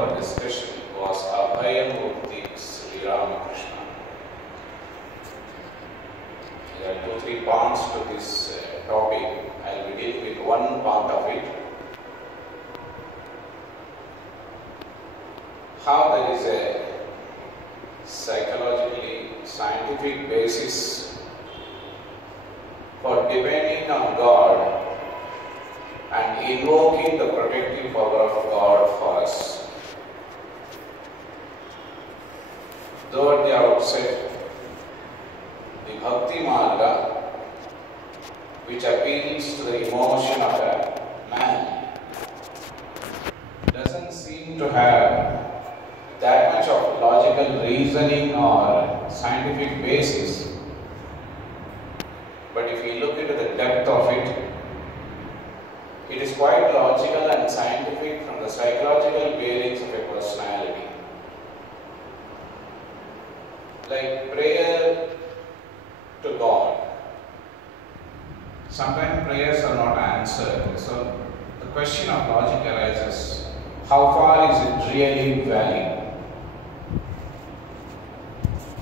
Our discussion was Abhaya Murthi Sri Ramakrishna. There are 2-3 parts to this topic. I will be dealing with one part of it. How there is a psychologically scientific basis for depending on God and invoking the protective power of God for us. Though at the outset, the Bhakti Marga, which appeals to the emotion of a man, doesn't seem to have that much of logical reasoning or scientific basis. But if you look into the depth of it, it is quite logical and scientific from the psychological bearings of a personality. Like prayer to God. Sometimes prayers are not answered. So the question of logic arises, how far is it really valid?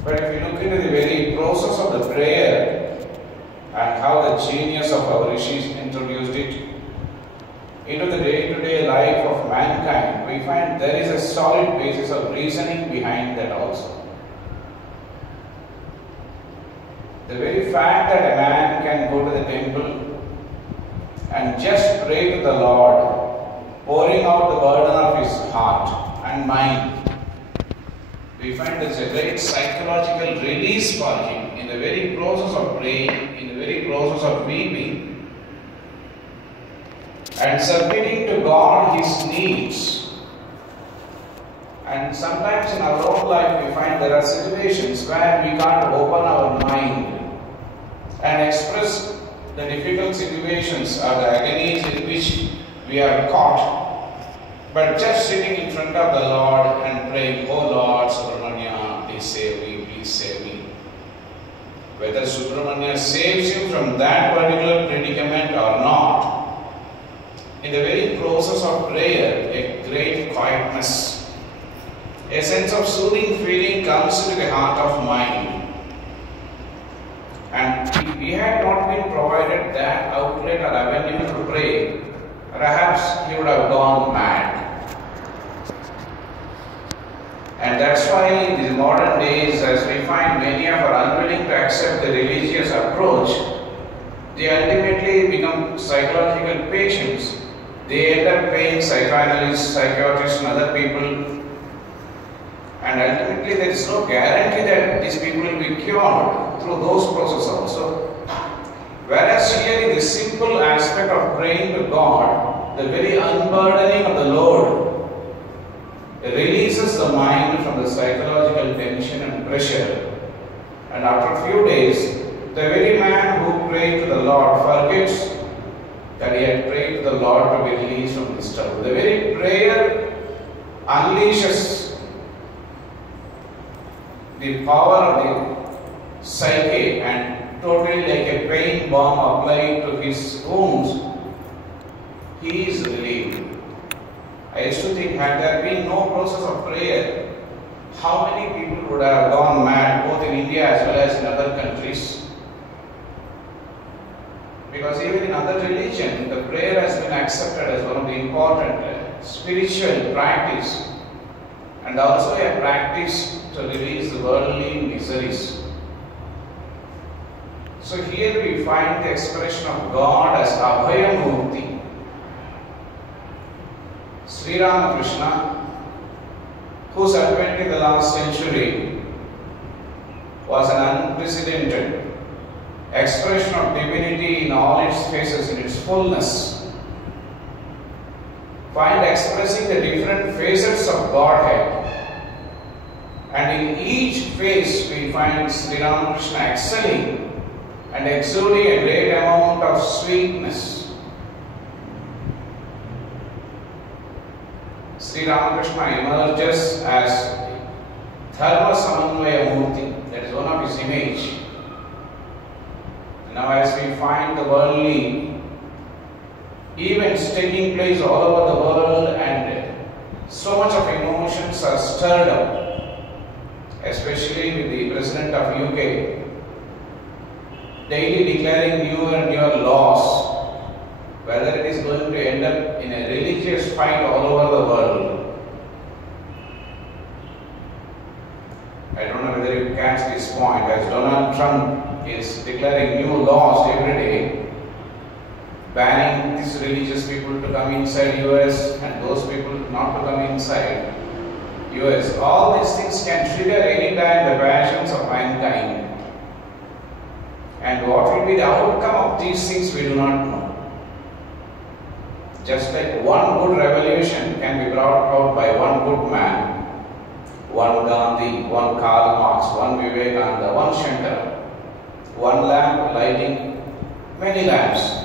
But if you look into the very process of the prayer and how the genius of our rishis introduced it into the day-to-day life of mankind, we find there is a solid basis of reasoning behind that also. The very fact that a man can go to the temple and just pray to the Lord, pouring out the burden of his heart and mind, we find there is a great psychological release for him in the very process of praying, in the very process of weeping, and submitting to God his needs. And sometimes in our own life we find there are situations where we can't open our mind and express the difficult situations or the agonies in which we are caught. But just sitting in front of the Lord and praying, "Oh Lord, Subramanya, please save me, please save me." Whether Subramanya saves you from that particular predicament or not, in the very process of prayer, a great quietness, a sense of soothing feeling comes into the heart of mind. And if we had not been provided that outlet or avenue to pray, perhaps he would have gone mad. And that's why in these modern days, as we find many of are unwilling to accept the religious approach, they ultimately become psychological patients. They end up paying psychoanalysts, psychiatrists and other people. And ultimately there is no guarantee that these people will be cured through those processes also. Whereas here in the simple aspect of praying to God, the very unburdening of the load releases the mind from the psychological tension and pressure. And after a few days, the very man who prayed to the Lord forgets that he had prayed to the Lord to be released from this trouble. The very prayer unleashes the power of the psyche and totally like a pain bomb applied to his wounds, he is relieved. I used to think, had there been no process of prayer, how many people would have gone mad both in India as well as in other countries? Because even in other religions, the prayer has been accepted as one of the important spiritual practice and also a practice to release the worldly miseries. So here we find the expression of God as Abhaya Murthi. Sri Ramakrishna, whose advent in the last century was an unprecedented expression of divinity in all its faces, in its fullness, find expressing the different facets of Godhead. And in each face we find Sri Ramakrishna excelling and exuding a great amount of sweetness. Sri Ramakrishna emerges as Dharma Samanvaya Murti, that is one of his image. Now as we find the worldly events taking place all over the world and so much of emotions are stirred up, especially with the President of UK daily declaring newer and newer laws, whether it is going to end up in a religious fight all over the world. I don't know whether you catch this point, as Donald Trump is declaring new laws every day, banning these religious people to come inside US and those people not to come inside US. All these things can trigger any time the passions of mankind. And what will be the outcome of these things we do not know. Just like one good revolution can be brought about by one good man, one Gandhi, one Karl Marx, one Vivekananda, one Shankara, one lamp lighting many lamps.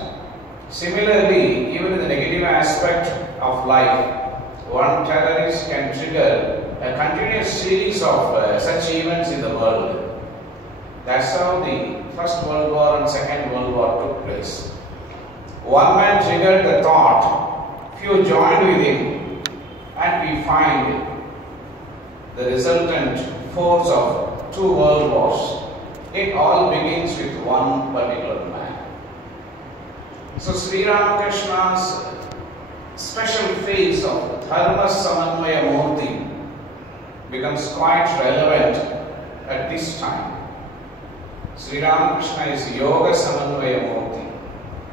Similarly, even in the negative aspect of life, one terrorist can trigger a continuous series of such events in the world. That's how the First World War and Second World War took place. One man triggered the thought, few joined with him, and we find the resultant force of two world wars. It all begins with one particular man. So Sri Ramakrishna's special phase of Dharma Samanvaya Murti becomes quite relevant at this time. Sri Ramakrishna is Yoga Samanvaya Murti.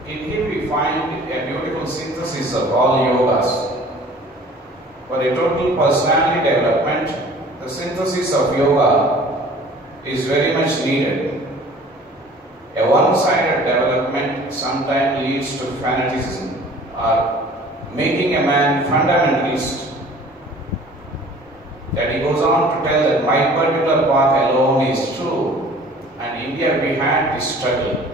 In him we find a beautiful synthesis of all yogas. For a total personality development, the synthesis of yoga is very much needed. A one-sided development sometimes leads to fanaticism or making a man fundamentalist. That he goes on to tell that my particular path alone is true. And in India we had this struggle.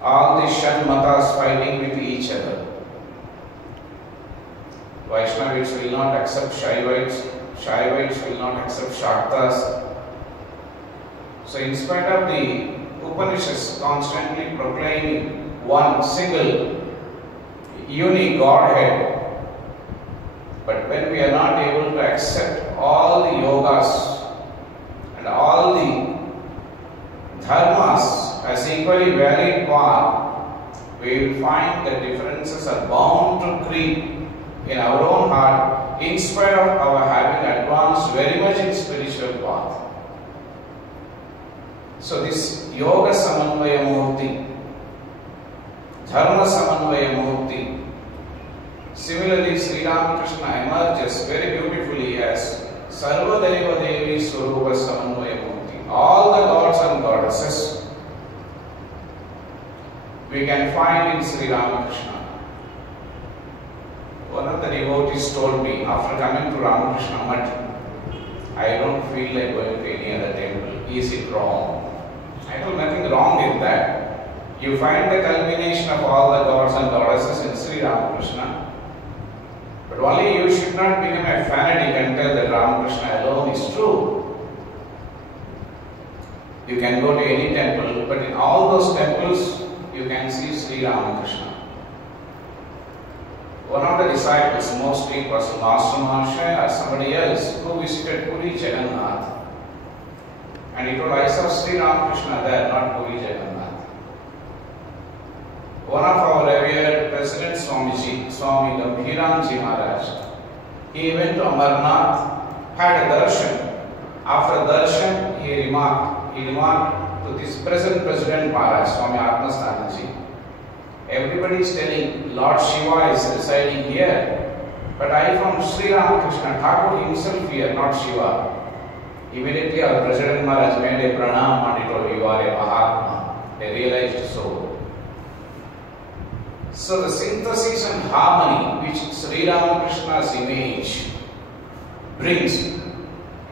All the Shan Matas fighting with each other. Vaishnavites will not accept Shaivites, Shaivites will not accept Shaktas. So in spite of the Upanishads constantly proclaiming one single unique Godhead, but when we are not able to accept all the yogas and all the dharmas as equally valid path, we will find that differences are bound to creep in our own heart in spite of our having advanced very much in spiritual path. So this Yoga Samanvaya Murti, Dharma Samanvaya Murti, similarly Sri Ramakrishna emerges very beautifully as Sarva Deva Devi Swarupa Samanvaya Murti. All the gods and goddesses we can find in Sri Ramakrishna. One of the devotees told me, after coming to Ramakrishna Mutt, I don't feel like going to any other temple. Is it wrong? I told nothing wrong with that. You find the culmination of all the gods and goddesses in Sri Ramakrishna. But only you should not become a fanatic and tell that Ramakrishna alone is true. You can go to any temple, but in all those temples, you can see Sri Ramakrishna. One of the disciples, mostly it was Master Maharaj or somebody else, who visited Puri Jagannath. And he told, I saw Sri Ramakrishna there, not Puri Jagannath. One of our revered President Swamiji, Swami Virabhadranandaji Maharaj, he went to Amarnath, had a darshan. After darshan, he remarked to this present President Maharaj, Swami Atmasthananji, everybody is telling Lord Shiva is residing here, but I found Sri Ramakrishna Thakur himself here, not Shiva. Immediately our President Maharaj made a pranam and he told, you are a Mahatma, a realized soul. So the synthesis and harmony which Sri Ramakrishna's image brings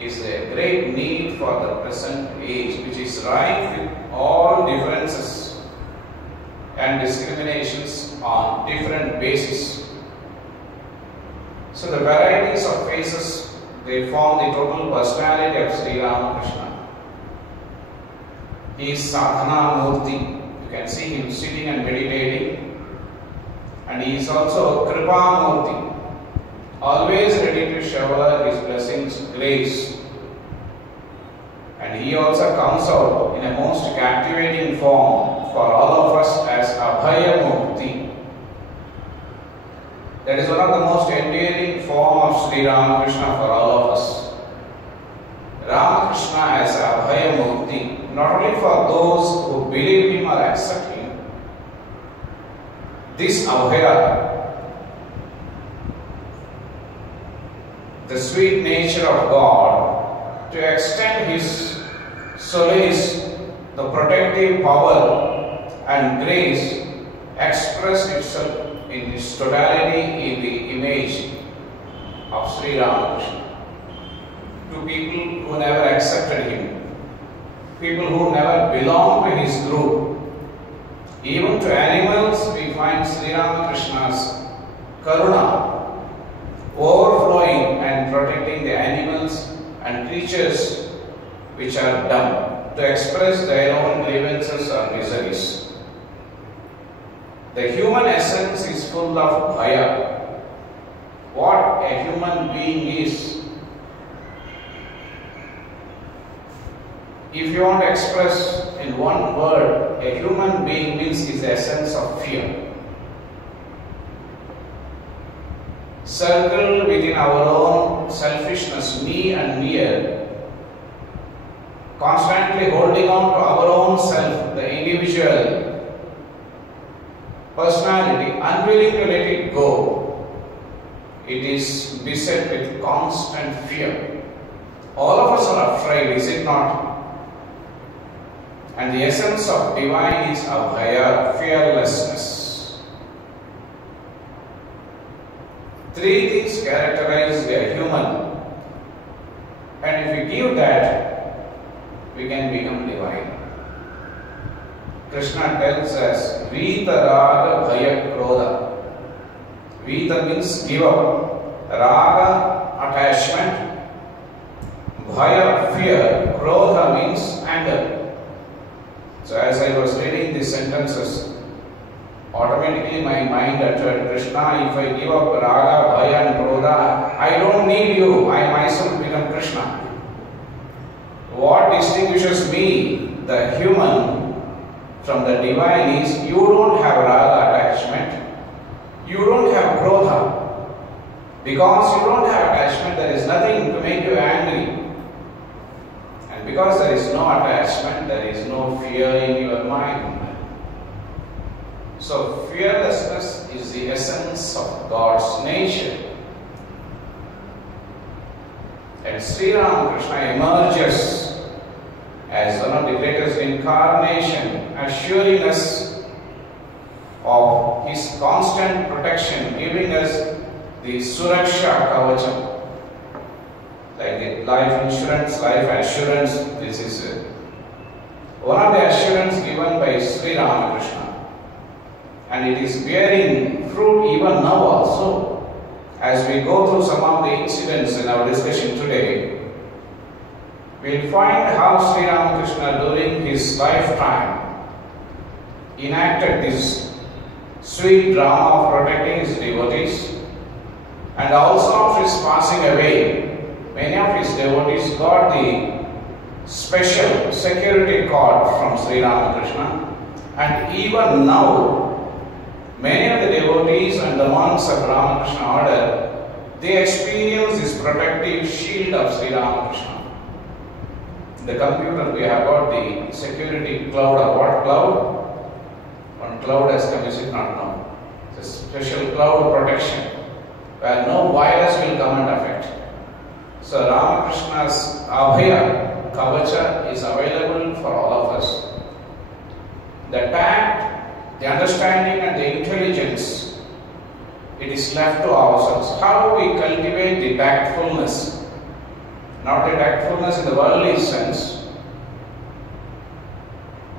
is a great need for the present age, which is rife with all differences and discriminations on different bases. So the varieties of faces, they form the total personality of Sri Ramakrishna. He is Sadhana Murti. You can see him sitting and meditating. And he is also Kripa Murti. always ready to shower His blessings, grace. And He also comes out in a most captivating form for all of us as Abhaya Murthi. That is one of the most endearing form of Sri Ramakrishna for all of us. Ramakrishna as Abhaya Murthi, not only for those who believe Him or accept Him. This Abhaya, the sweet nature of God, to extend His solace, the protective power and grace, expressed itself in its totality in the image of Sri Ramakrishna. To people who never accepted Him, people who never belonged to His group, even to animals, we find Sri Ramakrishna's karuna overflowing and protecting the animals and creatures which are dumb to express their own grievances or miseries. The human essence is full of bhaya. What a human being is. If you want to express in one word, a human being means his essence of fear. Circled within our own selfishness, me and mere, constantly holding on to our own self, the individual personality, unwilling to let it go. It is beset with constant fear. All of us are afraid, is it not? And the essence of divine is Abhaya, fearlessness. Three things characterize a human, and if we give that, we can become divine. Krishna tells us, Vita Raga Bhaya Krodha. Vita means give up, Raga attachment, Bhaya fear, Krodha means anger. So as I was reading these sentences, automatically my mind uttered, Krishna, if I give up Raga, Bhaya and Krodha, I don't need you, I myself become Krishna. What distinguishes me, the human, from the divine is, you don't have Raga attachment, you don't have Krodha. Because you don't have attachment, there is nothing to make you angry. And because there is no attachment, there is no fear in your mind. So fearlessness is the essence of God's nature. And Sri Ramakrishna emerges as one of the greatest incarnation, assuring us of His constant protection, giving us the Suraksha Kavacham, like the life insurance, life assurance. This is one of the assurance given by Sri Ramakrishna, and it is bearing fruit even now also. As we go through some of the incidents in our discussion today, we will find how Sri Ramakrishna during his lifetime enacted this sweet drama of protecting his devotees, and also after his passing away, many of his devotees got the special security card from Sri Ramakrishna, and even now, many of the devotees and the monks of Ramakrishna order, they experience this protective shield of Sri Ramakrishna. In the computer we have got the security cloud, or what cloud? One cloud has come, is it not known? It's a special cloud protection where no virus will come and affect. So Ramakrishna's Abhaya Kavacha is available for all of us. The tact, the understanding and the intelligence, it is left to ourselves. How do we cultivate the tactfulness? Not the tactfulness in the worldly sense,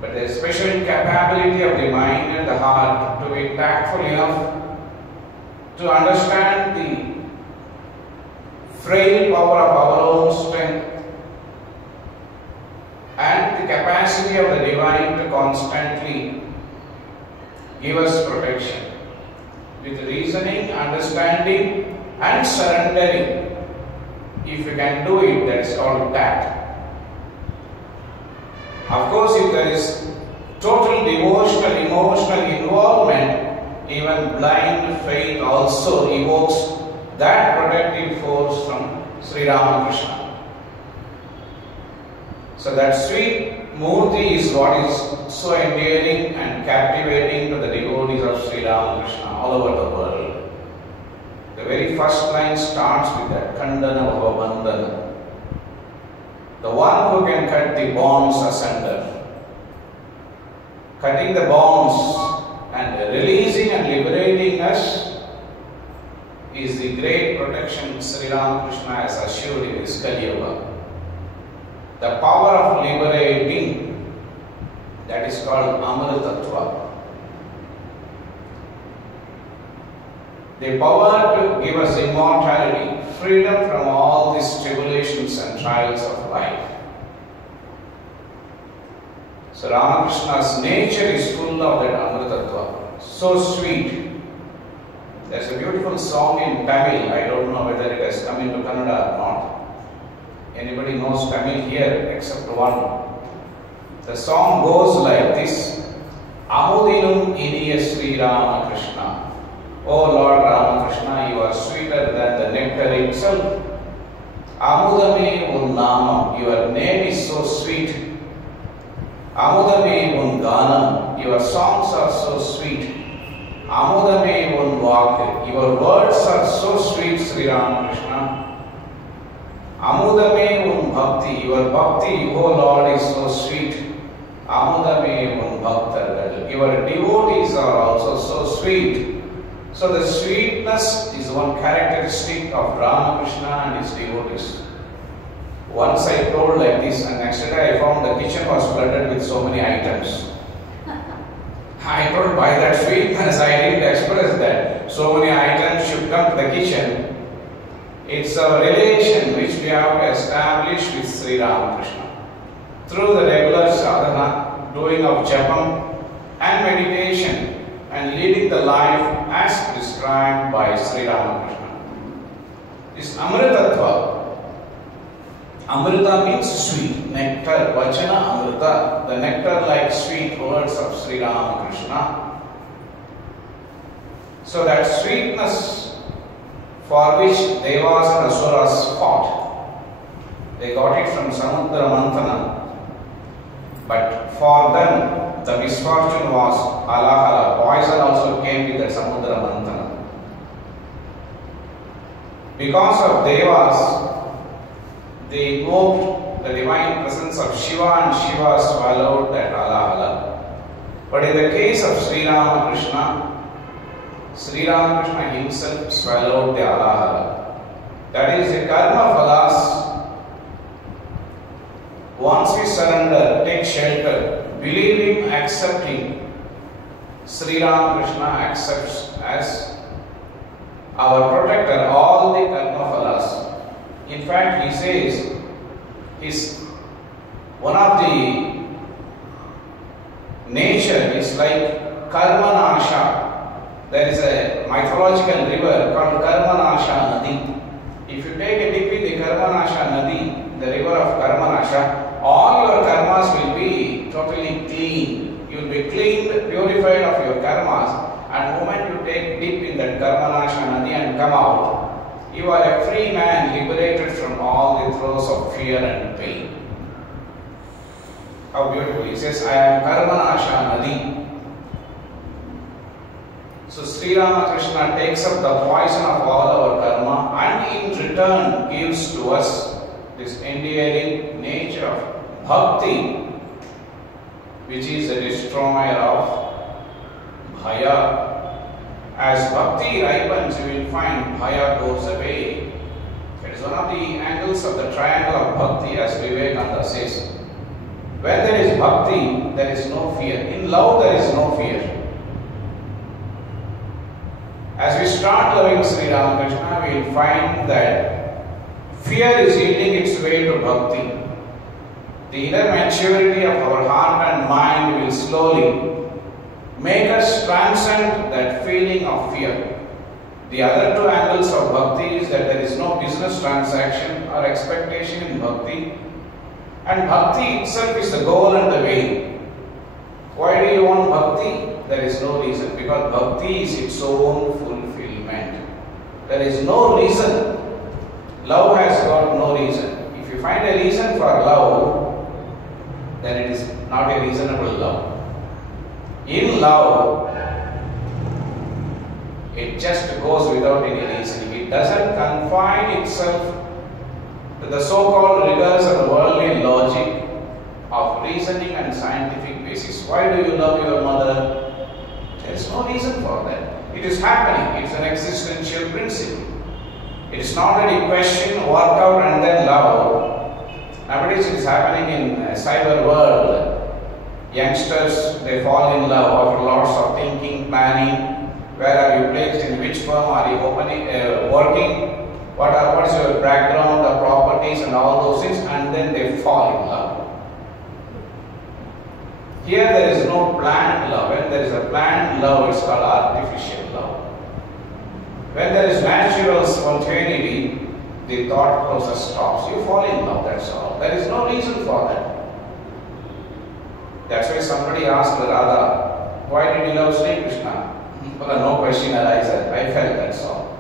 but the special capability of the mind and the heart to be tactful enough to understand the frail power of our own strength and the capacity of the divine to constantly give us protection. With reasoning, understanding and surrendering. If you can do it, that is called tact. Of course, if there is total devotional, emotional involvement, even blind faith also evokes that protective force from Sri Ramakrishna. So that sweet Murti is what is so endearing and captivating to the devotees of Sri Ramakrishna all over the world. The very first line starts with that Khandana Bhavabandhana. The one who can cut the bonds asunder. Cutting the bonds and releasing and liberating us is the great protection Sri Ramakrishna has assured in his Kali Yuga. The power of liberating, that is called Amritattva. The power to give us immortality, freedom from all these tribulations and trials of life. So Ramakrishna's nature is full of that Amritattva, so sweet. There's a beautiful song in Tamil, I don't know whether it has come into Kannada or not. Anybody knows Tamil here except one? The song goes like this: Amudinum iniya Sri Ramakrishna. Oh Lord Ramakrishna, you are sweeter than the nectar itself. Amudame un namam, your name is so sweet. Amudame un ganam, your songs are so sweet. Amudame un vak, your words are so sweet, Sri Ramakrishna. Amudame un bhakti, your bhakti, oh Lord, is so sweet. Amudame un bhaktargal, your devotees are also so sweet. So the sweetness is one characteristic of Ramakrishna and his devotees. Once I told like this, and next day I found the kitchen was flooded with so many items. I told, by that sweetness I didn't express that so many items should come to the kitchen. It's a relation which we have to establish with Sri Ramakrishna through the regular sadhana, doing of japam and meditation, and leading the life as prescribed by Sri Ramakrishna. This Amritattva. Amrita means sweet, nectar, vachana Amrita, the nectar like sweet words of Sri Ramakrishna. So that sweetness for which Devas and Asuras fought, they got it from Samudra Mantana. But for them, the misfortune was halahala. Poison also came with the Samudra Mantana. Because of Devas, they invoked the divine presence of Shiva, and Shiva swallowed that halahala. But in the case of Sri Ramakrishna, Sri Ramakrishna himself swallowed the halahala. That is the karma phalas. Once we surrender, take shelter, believe him, accept him, Sri Ramakrishna accepts as our protector all the karma phalas. In fact, he says, one of the nature is like karma nasha. There is a mythological river called Karma Nasha Nadi. If you take a dip in the Karma Nasha Nadi, the river of Karma Nasha, all your karmas will be totally clean. You will be cleaned, purified of your karmas. And the moment you take dip in that Karmanasha Nadi and come out, you are a free man, liberated from all the throes of fear and pain. How beautiful. He says, I am Karmanasha Nadi. So Sri Ramakrishna takes up the poison of all our karma and in return gives to us this endearing nature of bhakti, which is the destroyer of bhaya. As bhakti ripens, you will find bhaya goes away. It is one of the angles of the triangle of bhakti, as Vivekananda says. When there is bhakti, there is no fear. In love, there is no fear. As we start loving Sri Ramakrishna, we will find that fear is yielding its way to bhakti. The inner maturity of our heart and mind will slowly make us transcend that feeling of fear. The other two angles of bhakti is that there is no business transaction or expectation in bhakti, and bhakti itself is the goal and the way. Why do you want bhakti? There is no reason, because bhakti is its own fulfillment. There is no reason. Love has got no reason. If you find a reason for love, then it is not a reasonable love. In love, it just goes without any reasoning. It doesn't confine itself to the so-called rigors of the worldly logic of reasoning and scientific basis. Why do you love your mother? There is no reason for that. It is happening. It's an existential principle. It is not that you question, work out and then love. Nowadays it is happening in a cyber world. Youngsters, they fall in love after lots of thinking, planning. Where are you placed? In which firm are you working? What is your background, the properties and all those things, and then they fall in love. Here there is no planned love. When there is a planned love, it's called artificial love. When there is natural spontaneity, the thought process stops. You fall in love, that's all. There is no reason for that. That's why somebody asked Radha, why did you love Sri Krishna? Well, no question arises. I felt, that's all.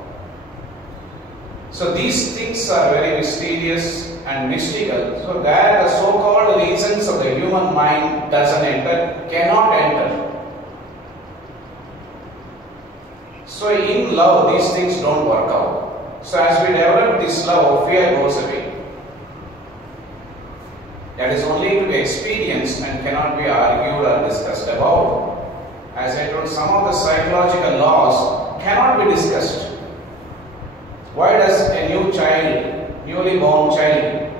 So these things are very mysterious and mystical. So there the so-called reasons of the human mind doesn't enter, cannot enter. So in love, these things don't work out. So as we develop this love, fear goes away. That is only to be experienced and cannot be argued or discussed about. As I told, some of the psychological laws cannot be discussed. Why does a new child, newly born child,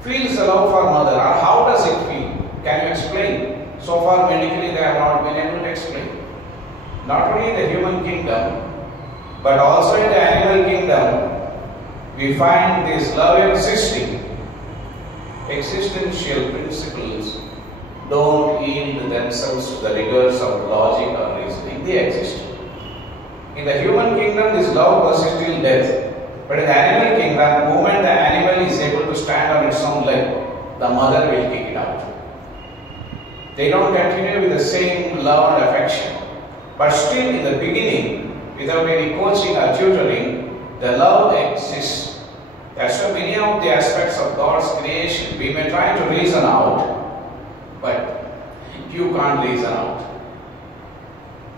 feels the love for mother, or how does it feel? Can you explain? So far medically they have not been able to explain. Not only in the human kingdom, but also in the animal kingdom, we find this love existing. Existential principles don't yield themselves to the rigors of logic or reasoning. They exist. In the human kingdom, this love persists till death. But in the animal kingdom, the moment the animal is able to stand on its own leg, the mother will kick it out. They don't continue with the same love and affection. But still in the beginning, without any coaching or tutoring, the love exists. That's why many of the aspects of God's creation we may try to reason out, but you can't reason out.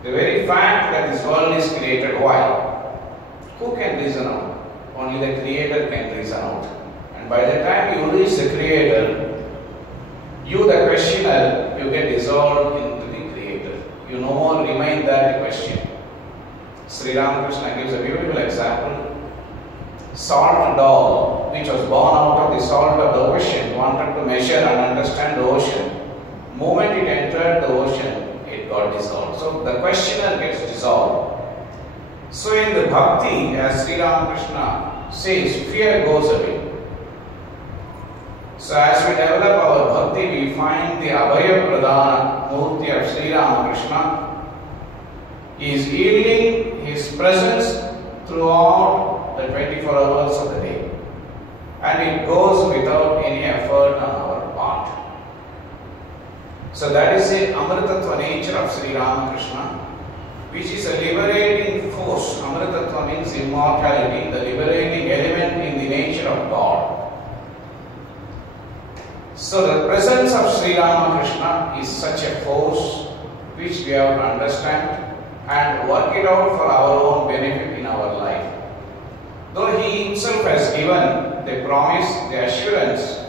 The very fact that this world is created, why? Who can reason out? Only the Creator can reason out. And by the time you reach the Creator, you the questioner, you get dissolved into the Creator. You no more remain there to question. Sri Ramakrishna gives a beautiful example. Salt doll, which was born out of the salt of the ocean, wanted to measure and understand the ocean. The moment it entered the ocean, it got dissolved. So the questioner gets dissolved. So in the bhakti, as Sri Ramakrishna says, fear goes away. So as we develop our bhakti, we find the Abhaya Murthi of Sri Ramakrishna is yielding his presence throughout the 24 hours of the day. And it goes without any effort on our part. So that is the Amritattva nature of Sri Ramakrishna, which is a liberating force. Amritattva means immortality, the liberating element in the nature of God. So the presence of Sri Ramakrishna is such a force which we have to understand and work it out for our own benefit in our life. Though he himself has given the promise, the assurance,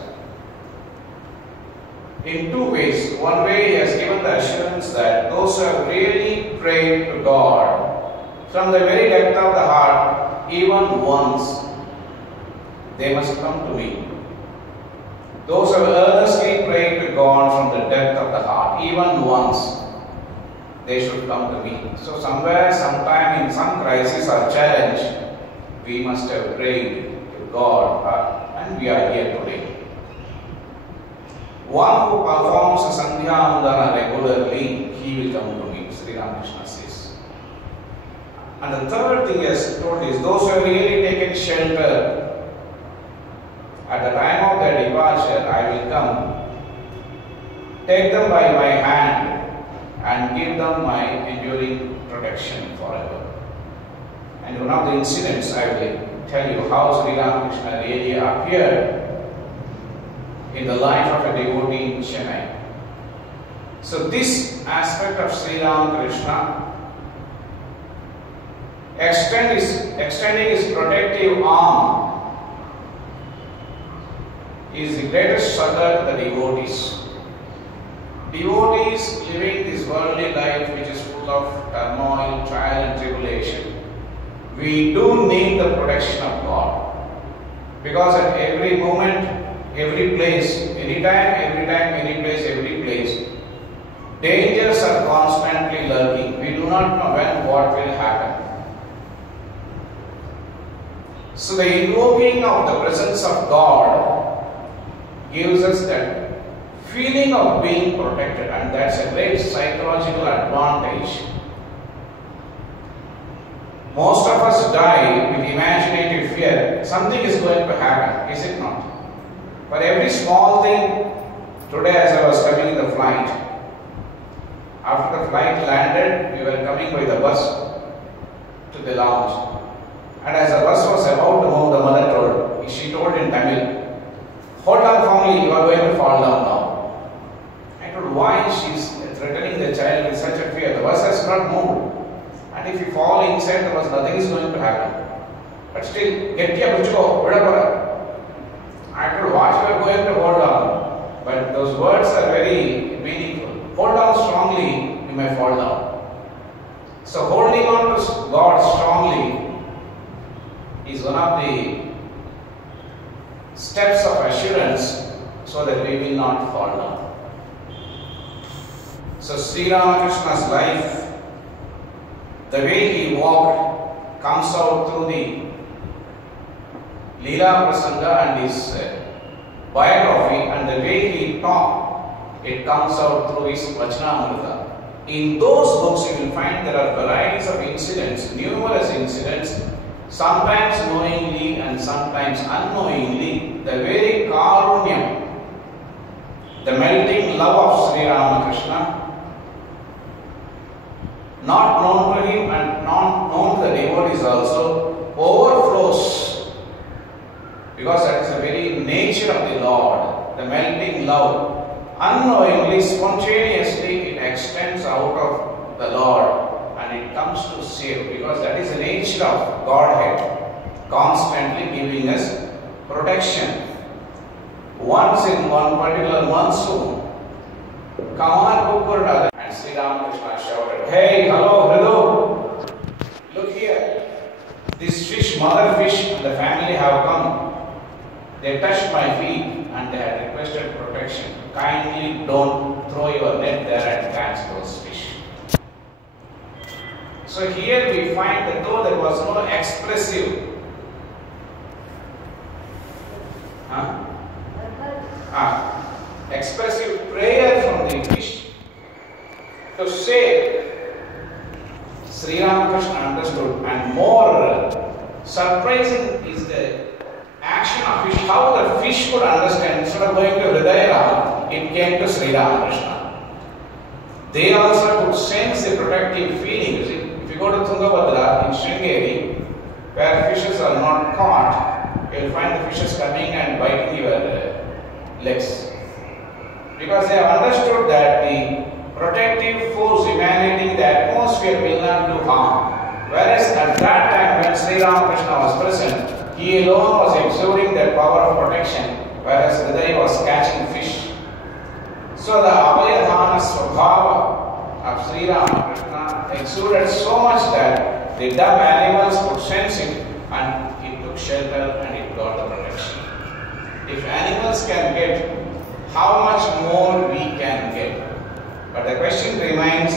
in two ways. One way he has given the assurance that those who have really prayed to God from the very depth of the heart, even once, they must come to me. Those who have earnestly prayed to God from the depth of the heart, even once, they should come to me. So somewhere, sometime in some crisis or challenge, we must have prayed to God, and we are here today. One who performs Sandhya Vandana regularly, he will come to me, Sri Ramakrishna says. And the third thing is told is those who have really taken shelter, at the time of their departure, I will come, take them by my hand and give them my enduring protection forever. And one of the incidents I will tell you how Sri Ramakrishna really appeared in the life of a devotee in Chennai. So this aspect of Sri Ramakrishna, extending his protective arm, is the greatest succor to the devotees. Devotees living this worldly life which is full of turmoil, trial and tribulation, we do need the protection of God. Because at every moment, every place, anytime, any place, every place, dangers are constantly lurking. We do not know when what will happen. So the invoking of the presence of God gives us that feeling of being protected, and that's a great psychological advantage. Most of us die with imaginative fear. Something is going to happen, is it not? For every small thing, today as I was coming in the flight, after the flight landed, we were coming by the bus to the lounge. And as the bus was about to move, the mother told, she told in Tamil, hold on family, you are going to fall down now. I told, why she is threatening the child with such a fear? The bus has not moved. And if you fall inside, there was nothing is going to happen. But still, get your buchko, I told, what you are going to hold on? But those words are very meaningful. Hold on strongly, you may fall down. So holding on to God strongly is one of the steps of assurance so that we will not fall down. So Sri Ramakrishna's life, the way he walked, comes out through the Leela Prasanga and his biography, and the way he talked, it comes out through his Vachanamrita. In those books you will find there are varieties of incidents, numerous incidents, sometimes knowingly and sometimes unknowingly, the very karunyam, the melting love of Sri Ramakrishna, not known to him and not known to the devotees also, overflows. Because that is the very nature of the Lord, the melting love. Unknowingly, spontaneously, it extends out of the Lord and it comes to save, because that is the nature of Godhead, constantly giving us protection. Once in one particular monsoon, Kamar Kukurada and Sri Ramakrishna shouted, hey, hello, Hridu, look here, this fish, mother fish and the family have come. They touched my feet and they had requested protection. Kindly don't throw your net there and catch those fish. So here we find that though there was no expressive expressive prayer from the fish to say, Sri Ramakrishna understood, and more surprising is the action of fish, how the fish could understand. Instead of going to Hridaya, it came to Sri Ramakrishna. They also could sense the protective feeling. You see, if you go to Tungabhadra in Sringeri, where fishes are not caught, you will find the fishes coming and biting your legs. Because they have understood that the protective force emanating the atmosphere will not do harm. Whereas at that time when Sri Ramakrishna was present, he alone was exuding that power of protection, whereas Hridaya was catching fish. So the Abhaya Swabhava of Sri Ramakrishna exuded so much that the dumb animals could sense it and it took shelter and it got the protection. If animals can get, how much more we can get? But the question remains,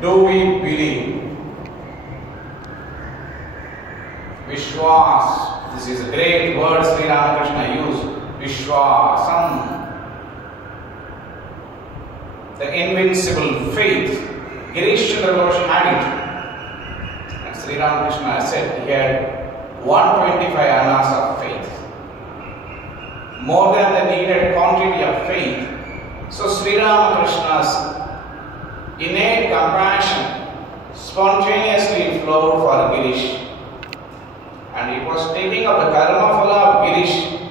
do we believe? Vishwas. This is a great word Sri Ramakrishna used. Vishwasam. The invincible faith. Girish Chandra Ghosh had it. And Sri Sri Ramakrishna said he had 125 annas of faith, more than the needed quantity of faith. So Sri Ramakrishna's innate compassion spontaneously flowed for Girish, and it was taking of the karma phala of Girish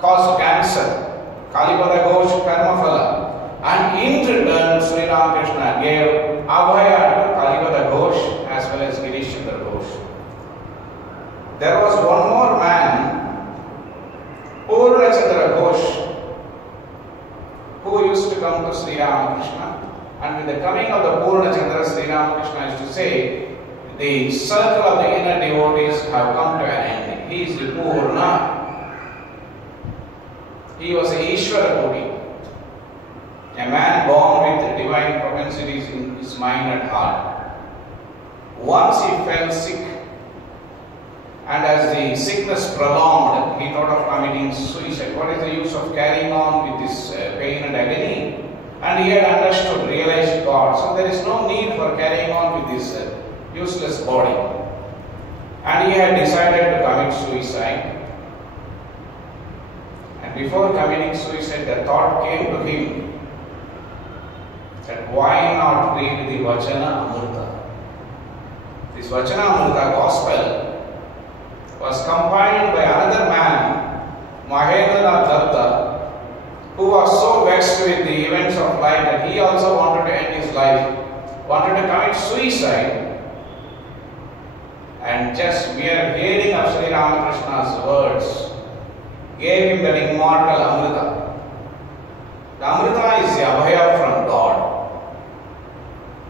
caused cancer, Kalipada Ghosh karma phala, and in return Sri Ramakrishna gave Abhaya to Kalipada Ghosh as well as Girish Chandra Ghosh. There was one more man, Purna Chandra Ghosh, who used to come to Sri Ramakrishna, and with the coming of the Purna Chandra, Sri Ramakrishna used to say, the circle of the inner devotees have come to an end. He is the Purna. He was a Ishvara Koti, a man born with divine propensities in his mind and heart. Once he fell sick, and as the sickness prolonged, he thought of committing suicide. What is the use of carrying on with this pain and agony? And he had understood, realized God. So there is no need for carrying on with this useless body. And he had decided to commit suicide. And before committing suicide, the thought came to him that why not read the Vachana Amrita? This Vachana Amrita gospel was compiled by another man, Mahendra Datta, who was so vexed with the events of life that he also wanted to end his life, wanted to commit suicide. And just mere hearing of Sri Ramakrishna's words gave him that immortal Amrita. The Amrita is the Abhaya from God,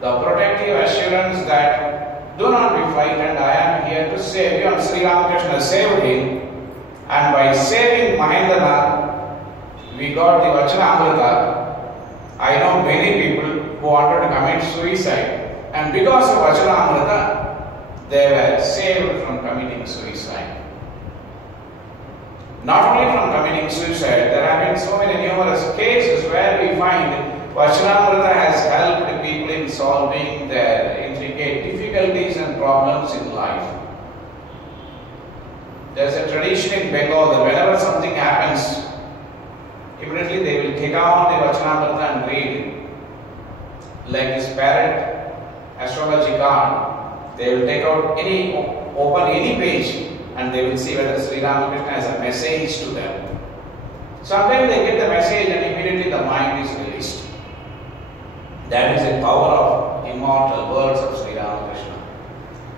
the protective assurance that do not be frightened, I am here to save you. And Sri Ramakrishna saved him, and by saving Mahendra, we got the Vachana Amrita. I know many people who wanted to commit suicide, and because of Vachana Amrita, they were saved from committing suicide. Not only from committing suicide, there have been so many numerous cases where we find Vachanamrita has helped people in solving their intricate difficulties and problems in life. There is a tradition in Bengal that whenever something happens, immediately they will take out the Vachanamrita and read. Like this parrot astrology card, they will take out open any page, and they will see whether Sri Ramakrishna has a message to them. Sometimes they get the message and immediately the mind is released. That is the power of immortal words of Sri Ramakrishna.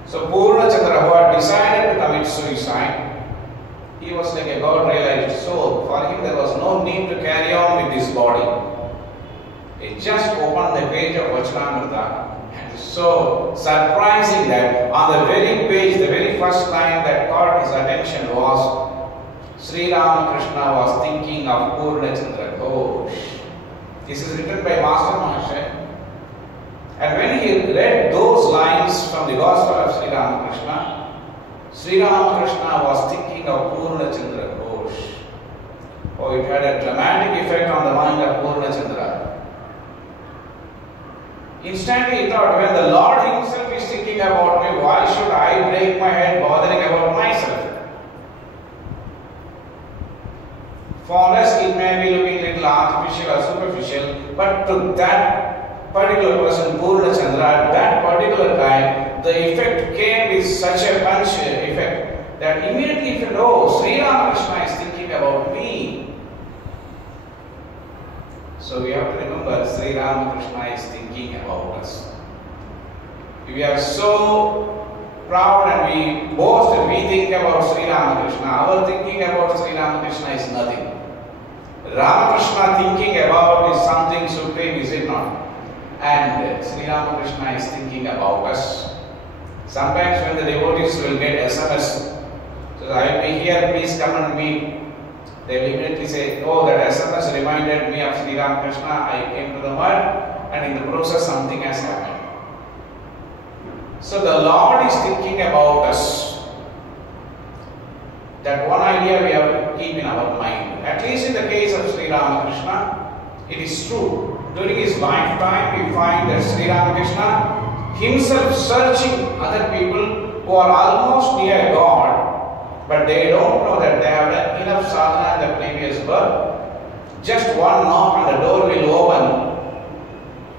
So Purna Chandra, who had decided to commit suicide, he was like a God-realized soul. For him there was no need to carry on with this body. He just opened the page of Vachanamrita. So surprising that on the very page, the very first line that caught his attention was Sri Ramakrishna was thinking of Purna Chandra Ghosh. This is written by Master Maharaj. And when he read those lines from the Gospel of Sri Ramakrishna was thinking of Purna Chandra Ghosh. Oh, it had a dramatic effect on the mind of Purna Chandra. Instantly he thought, when the Lord himself is thinking about me, why should I break my head bothering about myself? For us it may be looking little artificial or superficial, but to that particular person, Purna Chandra, at that particular time, the effect came with such a punch effect that immediately he felt, oh, Sri Ramakrishna is thinking about me. So we have to remember, Sri Ramakrishna is thinking about us. We are so proud and we boast and we think about Sri Ramakrishna. Our thinking about Sri Ramakrishna is nothing. Ramakrishna thinking about is something supreme, is it not? And Sri Ramakrishna is thinking about us. Sometimes when the devotees will get SMS, so I will be here, please come and meet. They will immediately say, oh, that SMS reminded me of Sri Ramakrishna, I came to the world, and in the process something has happened. So the Lord is thinking about us. That one idea we have to keep in our mind. At least in the case of Sri Ramakrishna, it is true. During his lifetime, we find that Sri Ramakrishna himself searching other people who are almost near God, but they don't know that they have done enough sadhana in the previous birth. Just one knock and the door will open.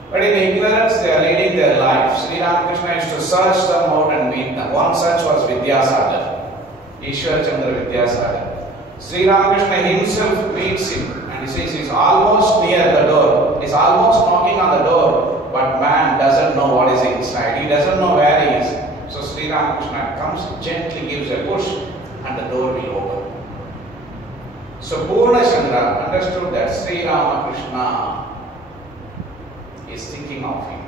But in ignorance they are leading their lives. Sri Ramakrishna used to search them out and meet them. One such was Vidyasagar, Ishwar Chandra Vidyasagar. Sri Ramakrishna himself meets him and he says he's almost near the door. He's almost knocking on the door, but man doesn't know what is inside. He doesn't know where he is. So Sri Ramakrishna comes, gently gives a push and the door will open. So Purna Chandra understood that Sri Ramakrishna is thinking of him.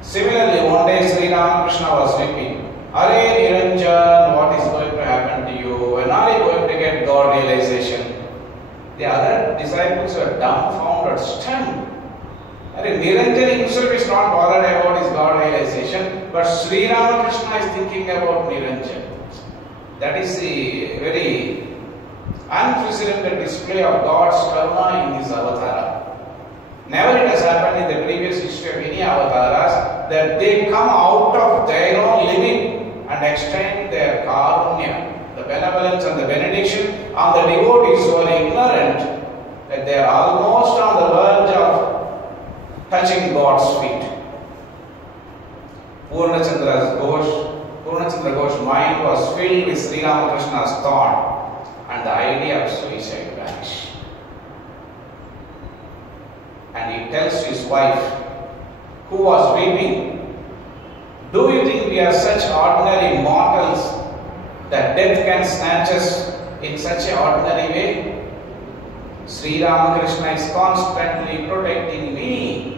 Similarly, one day Sri Ramakrishna was weeping. Are Niranjan, what is going to happen to you? When are you going to get God realization? The other disciples were dumbfounded, stunned. Niranjan himself is not bothered about his God realization, but Sri Ramakrishna is thinking about Niranjan. That is the very unprecedented display of God's karuna in this avatara. Never it has happened in the previous history of any avatars that they come out of their own limit and extend their karunya, the benevolence and the benediction on the devotees who are ignorant, that they are almost on the verge of touching God's feet. Purnachandra Ghosh's mind was filled with Sri Ramakrishna's thought, and the idea of suicide vanished. And he tells his wife, who was weeping, do you think we are such ordinary mortals that death can snatch us in such an ordinary way? Sri Ramakrishna is constantly protecting me.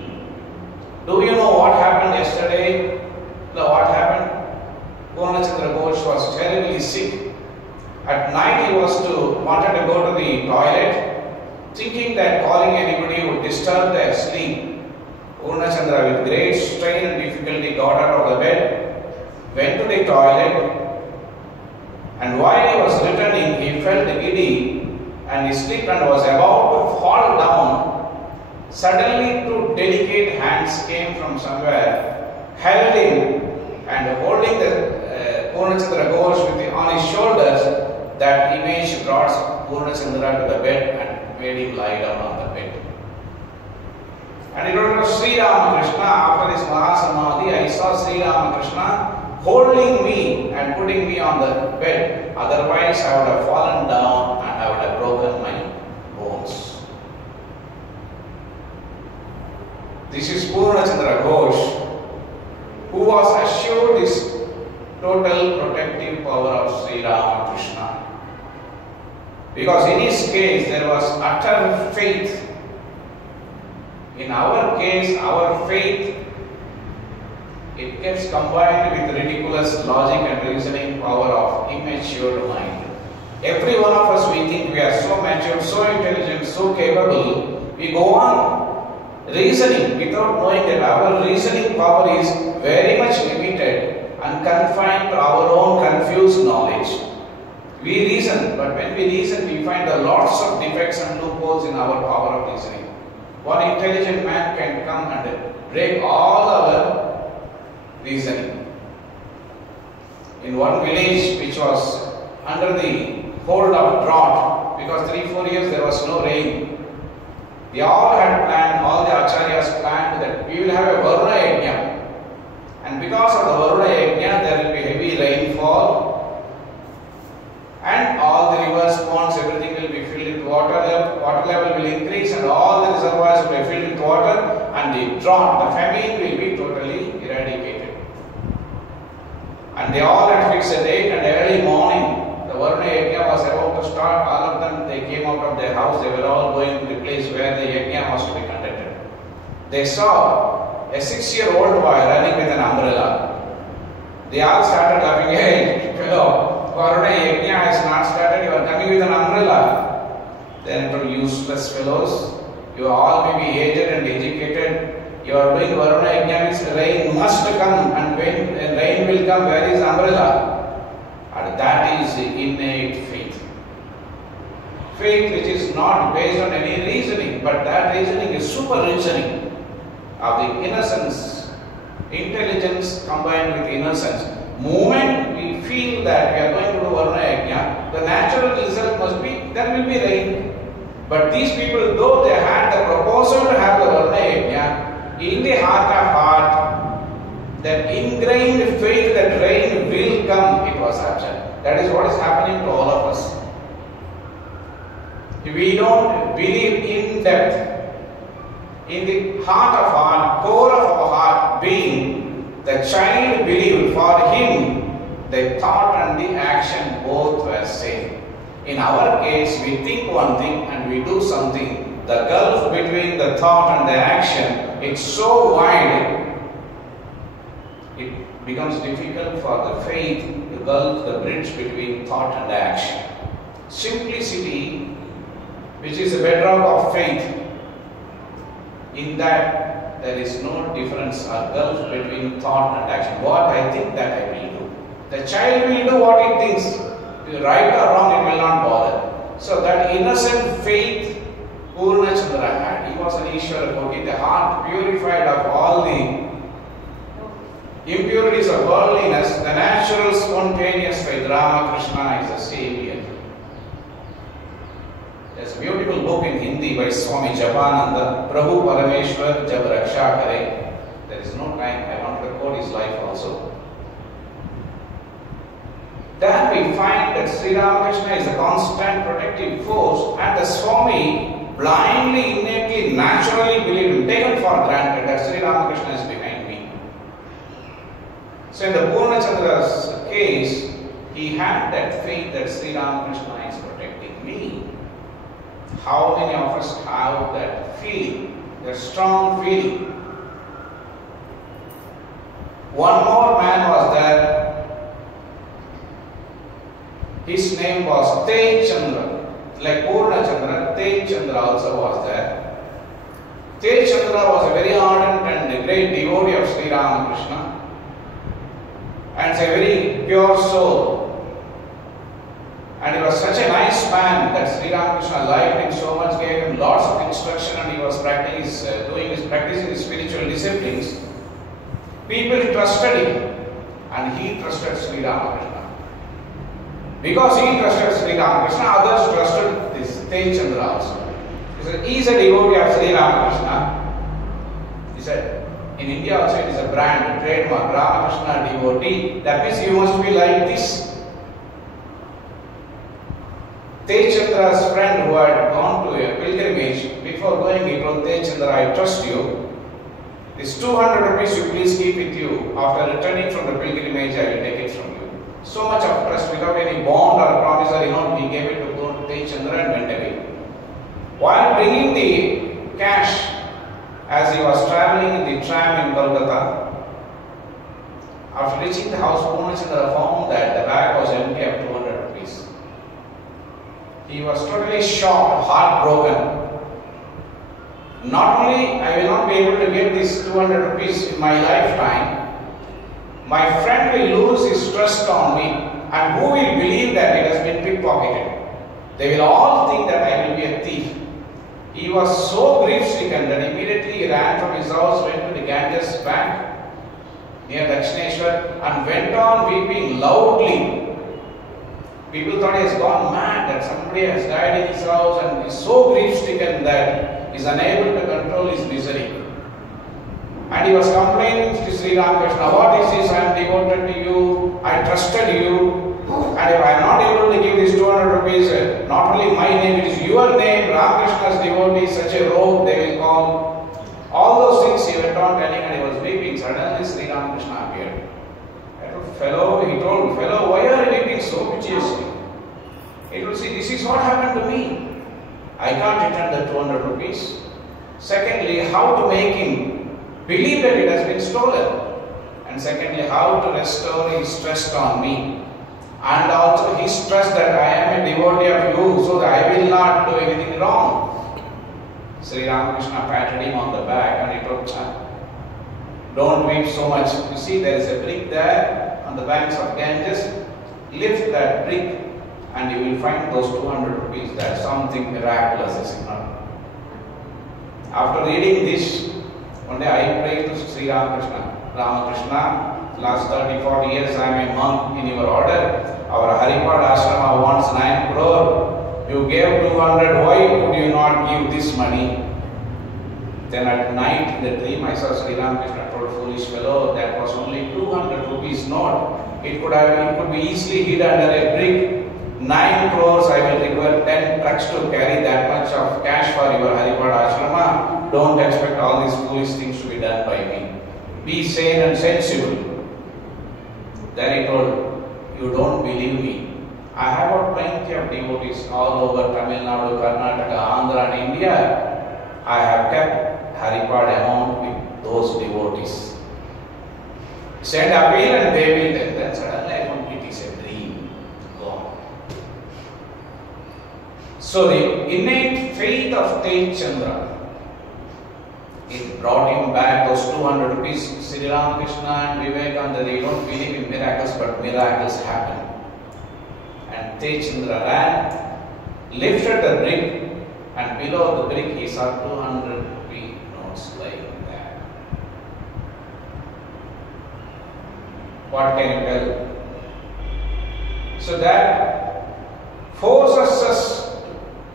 Do you know what happened yesterday? What happened? Purnachandra Ghosh was terribly sick. At night he wanted to go to the toilet, thinking that calling anybody would disturb their sleep. Purnachandra, with great strain and difficulty, got out of the bed, went to the toilet, and while he was returning, he felt giddy and he slipped and was about to fall down. Suddenly, two delicate hands came from somewhere, held him, and holding the Purnachandra Ghosh on his shoulders. That image brought Purnachandra to the bed and made him lie down on the bed. And it was Sri Ramakrishna, after this Mahasamadhi, I saw Sri Ramakrishna holding me and putting me on the bed. Otherwise, I would have fallen down and I would have broken my bones. This is Purnachandra Ghosh, who was assured this total protective power of Sri Ramakrishna. Because in his case there was utter faith. In our case, our faith, it gets combined with ridiculous logic and reasoning power of immature mind. Every one of us, we think we are so mature, so intelligent, so capable. We go on reasoning without knowing that our reasoning power is very much limited and confined to our own confused knowledge. We reason, but when we reason, we find a lots of defects and loopholes in our power of reasoning. One intelligent man can come and break all our reasoning. In one village which was under the hold of drought, because 3-4 years there was no rain, they all had planned, all the acharyas planned that we will have a Varuna Yajna. And because of the Varuna Yajna, there will be heavy rainfall. And all the rivers, ponds, everything will be filled with water. The water level will increase and all the reservoirs will be filled with water, and the drought, the famine will be totally eradicated. And they all had fixed a date, and early morning the Varuna Yajna was about to start. All of them, they came out of their house, they were all going to the place where the Yajna was to be conducted. They saw a 6-year-old boy running with an umbrella. They all started laughing, hey fellow, Varuna Yajna has not started, you are coming with an umbrella. Then to useless fellows, you all may be aged and educated, you are doing Varuna Yajna means rain must come, and when rain will come, where is umbrella? And that is the innate faith. Faith which is not based on any reasoning, but that reasoning is super reasoning of the innocence Intelligence combined with innocence. Moment we feel that we are going to do Varna Yajna, the natural result must be, there will be rain. But these people, though they had the proposal to have the Varna Yajna, in the heart of heart, that ingrained faith that rain will come, it was absent. That is what is happening to all of us. We don't believe in depth. In the heart of heart, core of our heart being, the child believed. For him, the thought and the action both were same. In our case, we think one thing and we do something. The gulf between the thought and the action, it's so wide, it becomes difficult for the faith, the gulf, the bridge between thought and action. Simplicity, which is the bedrock of faith, in that there is no difference or gulf between thought and action. What I think, that I will do. The child will do what he thinks. Right or wrong, it will not bother. So that innocent faith Purna Chandra had. He was an Ishvara Koti, the heart purified of all the impurities of worldliness, the natural spontaneous faith. Ramakrishna is a savior. There's a beautiful book in Hindi by Swami Virabhadranandaji, Prabhu Parameshwar Jab Raksha Kare. There is no time, I want to record his life also. There we find that Sri Ramakrishna is a constant protective force, and the Swami blindly, innately, naturally believed, taken for granted that Sri Ramakrishna is behind me. So in the Purna Chandra's case, he had that faith that Sri Ramakrishna is protecting me. How many of us have that feeling, that strong feeling? One more man was there. His name was Tej Chandra. Like Purna Chandra, Tej Chandra also was there. Tej Chandra was a very ardent and a great devotee of Sri Ramakrishna, and a very pure soul. And he was such a nice man that Sri Ramakrishna liked him so much, gave him lots of instruction, and he was practicing his spiritual disciplines. People trusted him, and he trusted Sri Ramakrishna. Because he trusted Sri Ramakrishna, others trusted this Tej Chandra also. He said, he is a devotee of Sri Ramakrishna. He said, in India also it is a brand, a trademark, Ramakrishna devotee. That means you must be like this. Tej Chandra's friend who had gone to a pilgrimage, before going he told Tej Chandra, I trust you. This 200 rupees you please keep with you. After returning from the pilgrimage, I will take it from you. So much of trust without any bond or promise or he gave it to Tej Chandra and went away. While bringing the cash, as he was travelling in the tram in Kolkata, after reaching the house, Purna Chandra found that the bag was empty of 200 rupees. He was totally shocked, heartbroken. Not only I will not be able to get this 200 rupees in my lifetime, my friend will lose his trust on me, and who will believe that it has been pickpocketed? They will all think that I will be a thief. He was so grief-stricken that immediately he ran from his house, went to the Ganges bank near Dakshineshwar, and went on weeping loudly. People thought he has gone mad, that somebody has died in his house, and he is so grief-stricken that he is unable to control his misery. And he was complaining to Sri Ramakrishna, what is this? I am devoted to you, I trusted you, and if I am not able to give this 200 rupees, not only my name, it is your name, Ramakrishna's devotee, such a rogue they will call. All those things he went on telling, and he was weeping. Suddenly Sri Ramakrishna appeared. He told, fellow, why are you weeping so piteously? He told, see, this is what happened to me. I can't return the 200 rupees. Secondly, how to make him believe that it has been stolen. And secondly, how to restore his trust on me. And also his trust that I am a devotee of you, so that I will not do anything wrong. Sri Ramakrishna patted him on the back and he told, don't weep so much. You see, there is a brick there on the banks of Ganges. Lift that brick and you will find those 200 rupees. That's something miraculous, is it not? After reading this, one day I prayed to Sri Ramakrishna, Ramakrishna, last 30-40 years I am a monk in your order. Our Haripad Ashrama wants 9 crore. You gave 200, why could you not give this money? Then at night in the dream I saw Sri Ramakrishna told, foolish fellow, that was only 200 rupees note. It could be easily hid under a brick. 9 crores I will require 10 trucks to carry that much of cash for your Haripad Ashrama. Don't expect all these foolish things to be done by me. Be sane and sensible. Then he told, you don't believe me. I have got plenty of devotees all over Tamil Nadu, Karnataka, Andhra and India. I have kept Haripad amount with those devotees. Send appeal and they will. Then suddenly I found it is a dream. Gone. So the innate faith of Tej Chandra, it brought him back those 200 rupees. Sri Ramakrishna and Vivekananda, they don't believe in miracles, but miracles happen. And Tej Chandra ran, lifted the brick, and below the brick he saw 200 rupee notes lying there. What can you tell? So that forces us to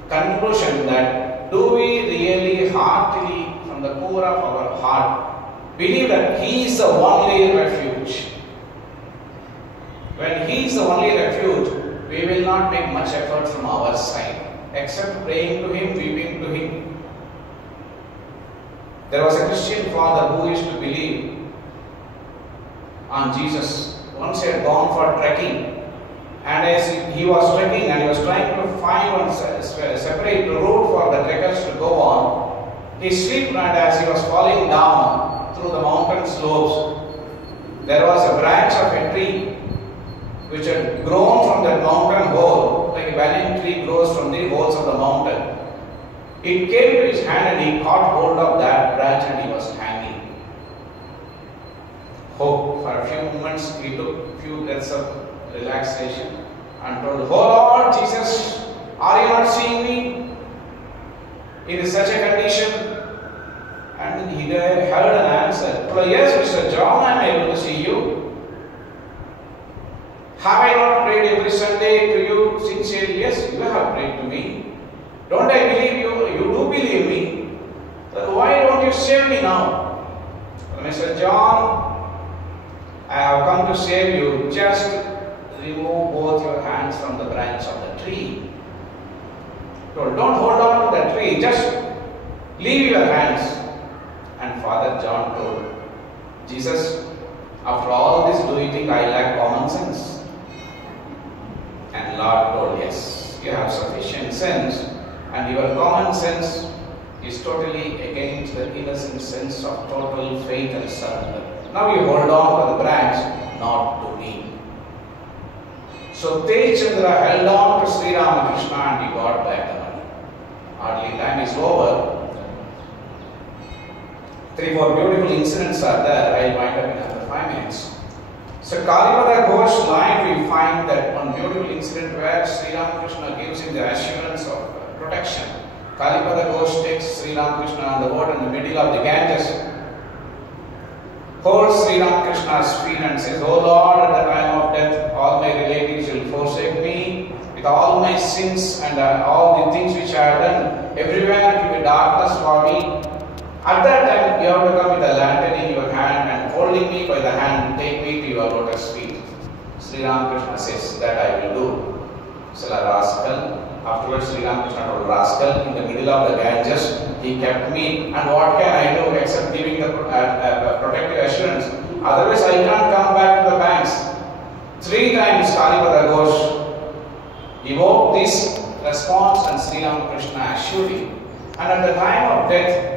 conclusion that do we really heartily from the core of our heart believe that He is the only refuge. When He is the only refuge, we will not make much effort from our side except praying to Him, weeping to Him. There was a Christian father who used to believe on Jesus. Once he had gone for trekking, and as he was trekking and he was trying to find one separate route for the trekkers to go on, he slipped, and as he was falling down through the mountain slopes, there was a branch of a tree which had grown from that mountain hole, like a banyan tree grows from the holes of the mountain. It came to his hand and he caught hold of that branch and he was hanging. Oh, for a few moments he took a few breaths of relaxation and told, oh Lord Jesus, are you not seeing me in such a condition? And he heard an answer. Well, yes, Mr. John, I am able to see you. Have I not prayed every Sunday to you sincerely? Yes, you have prayed to me. Don't I believe you? You do believe me. Then why don't you save me now? Well, Mr. John, I have come to save you. Just remove both your hands from the branch of the tree. Don't hold on to the tree. Just leave your hands. And Father John told, Jesus, after all this, do you think I lack common sense? And Lord told, yes, you have sufficient sense, and your common sense is totally against the innocent sense of total faith and surrender. Now you hold on to the branch, not to me. So Tej Chandra held on to Sri Ramakrishna and he got back the money. Hardly time is over. 3-4 beautiful incidents are there. I'll wind up in another 5 minutes. So Kalipada Ghosh's line, we find that one beautiful incident where Sri Ramakrishna gives him the assurance of protection. Kalipada Ghosh takes Sri Ramakrishna on the boat in the middle of the Ganges, holds Sri Ramakrishna's feet and says, oh Lord, at the time of death, all my relatives will forsake me with all my sins and all the things which I have done. Everywhere it will be darkness for me. At that time, you have to come with a lantern in your hand and holding me by the hand and take me to your lotus feet. Sri Ramakrishna says, that I will do. So, rascal. Afterwards, Sri Ramakrishna told, rascal, in the middle of the Ganges, he kept me, and what can I do except giving the protective assurance? Otherwise, I can't come back to the banks. 3 times Kalipada Ghosh evoked this response, and Sri Ramakrishna assured him. And at the time of death,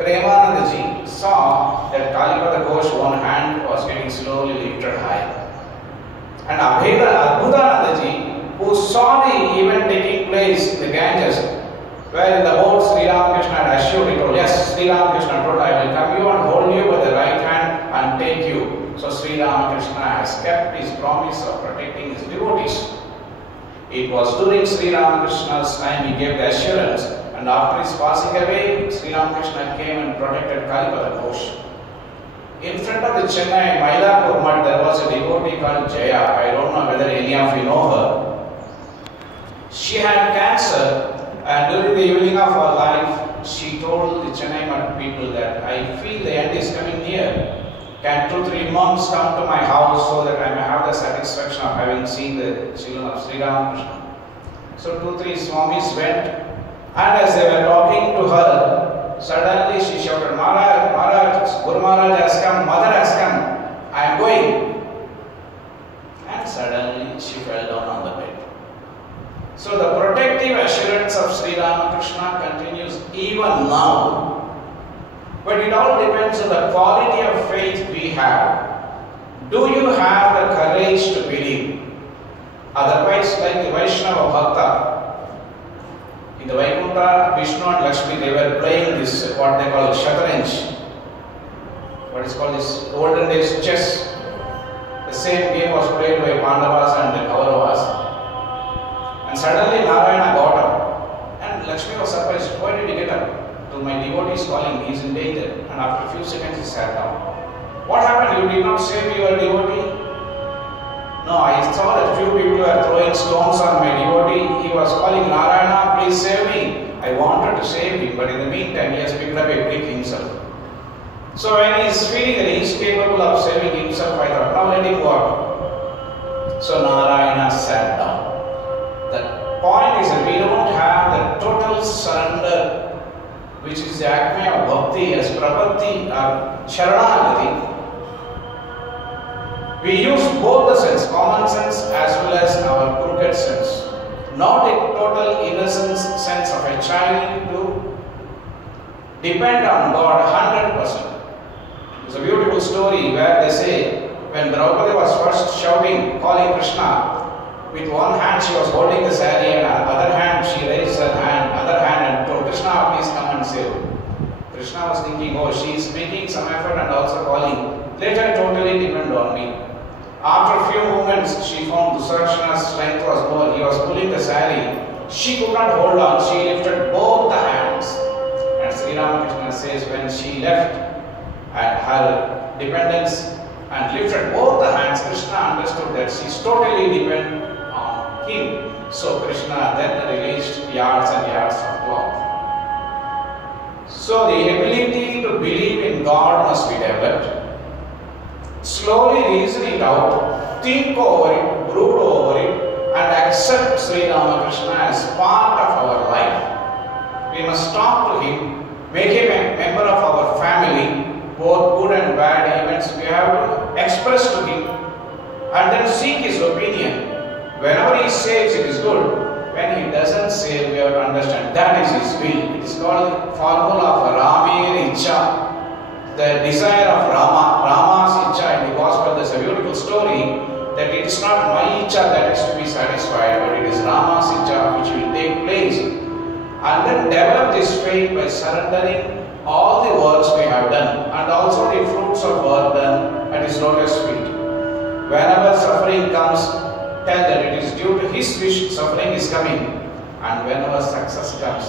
Premanandaji saw that Kalipada Ghosh one hand was getting slowly lifted high. And Abhaya who saw the event taking place in the Ganges, where in the boat Sri Ramakrishna had assured, he told, yes, Sri Ramakrishna told, I will come you and hold you by the right hand and take you. So Sri Ramakrishna has kept his promise of protecting his devotees. It was during Sri Ramakrishna's time he gave the assurance. And after his passing away, Sri Ramakrishna came and protected Kalipada Ghosh. In front of the Chennai Mylapore Mutt, there was a devotee called Jaya. I don't know whether any of you know her. She had cancer, and during the evening of her life, she told the Chennai Mutt people that I feel the end is coming near. Can 2-3 monks come to my house so that I may have the satisfaction of having seen the children of Sri Ramakrishna? So 2-3 Swamis went, and as they were talking to her, suddenly she shouted, Maharaj, Maharaj, Guru Maharaj has come, Mother has come, I am going. And suddenly she fell down on the bed. So the protective assurance of Sri Ramakrishna continues even now. But it all depends on the quality of faith we have. Do you have the courage to believe? Otherwise, like the Vaishnava Bhakta, in the Vaikuntha, Vishnu and Lakshmi, they were playing this, what they call Shatranj. What is called this olden days chess. The same game was played by Pandavas and the Kauravas. And suddenly Narayana got up. And Lakshmi was surprised. Why did he get up? So my devotee is calling, he is in danger. And after a few seconds he sat down. What happened? You did not save your devotee? No, I saw that few people were throwing stones on my devotee. He was calling, Narayana, please save me. I wanted to save him, but in the meantime he has picked up a brick himself. So when he is feeling that he is capable of saving himself, I thought, now let him walk. So Narayana sat down. The point is that we don't have the total surrender, which is the acme of bhakti as prapatti or sharanagati. We use both the sense, common sense as well as our crooked sense. Not a total innocence sense of a child to depend on God 100%. It's a beautiful story where they say when Draupadi was first shouting, calling Krishna, with one hand she was holding the sari and on the other hand she raised her other hand and told Krishna, please come and save. Krishna was thinking, oh, she is making some effort and also calling. Let her totally depend on me. After a few moments, she found Dusarshana's strength was more. He was pulling the sari. She could not hold on. She lifted both the hands. And Sri Ramakrishna says when she left at her dependence and lifted both the hands, Krishna understood that she is totally dependent on him. So Krishna then released yards and yards of cloth. So the ability to believe in God must be developed. Slowly reason it out, think over it, brood over it, and accept Sri Ramakrishna as part of our life. We must talk to him, make him a member of our family, both good and bad events. We have to express to him and then seek his opinion. Whenever he says it is good, when he doesn't say, we have to understand that is his will. It is called the formula of Ramir Icha. The desire of Rama's Icha in the Gospel. There's a beautiful story that it is not my Icha that is to be satisfied, but it is Rama's Icha which will take place. And then develop this faith by surrendering all the works we have done and also the fruits of work done at his lotus feet. Whenever suffering comes, tell that it is due to his wish suffering is coming. And whenever success comes,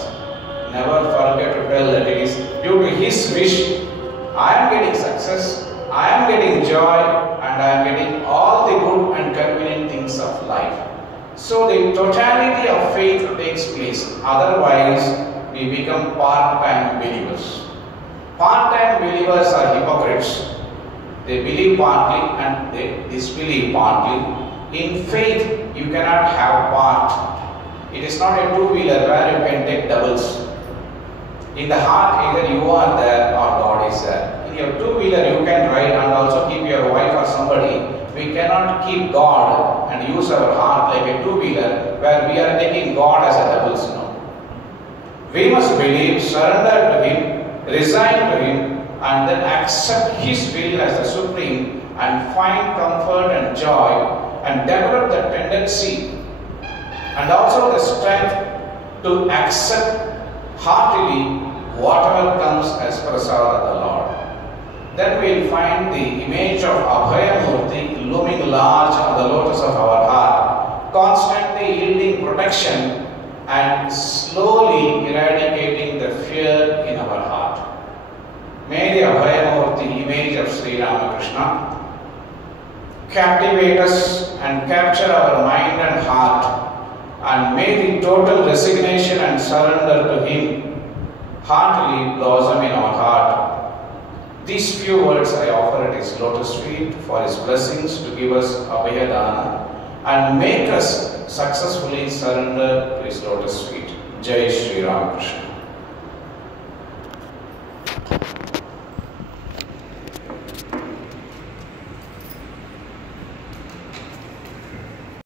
never forget to tell that it is due to his wish. I am getting success, I am getting joy, and I am getting all the good and convenient things of life. So the totality of faith takes place. Otherwise, we become part-time believers. Part-time believers are hypocrites. They believe partly and they disbelieve partly. In faith, you cannot have part. It is not a two-wheeler where you can take doubles. In the heart, either you are there or God is there. In your two-wheeler, you can ride and also keep your wife or somebody. We cannot keep God and use our heart like a two-wheeler where we are taking God as a doubles. No. We must believe, surrender to him, resign to him, and then accept his will as the supreme and find comfort and joy and develop the tendency and also the strength to accept heartily whatever comes as prasad of the Lord. Then we will find the image of Abhaya Murthi looming large on the lotus of our heart, constantly yielding protection and slowly eradicating the fear in our heart. May the Abhaya Murthi image of Sri Ramakrishna. Captivate us and capture our mind and heart, and may the total resignation and surrender to Him heartily blossom in our heart. These few words I offer at His lotus feet for His blessings to give us Abhaya Dana and make us successfully surrender to His lotus feet. Jai Sri Ramakrishna.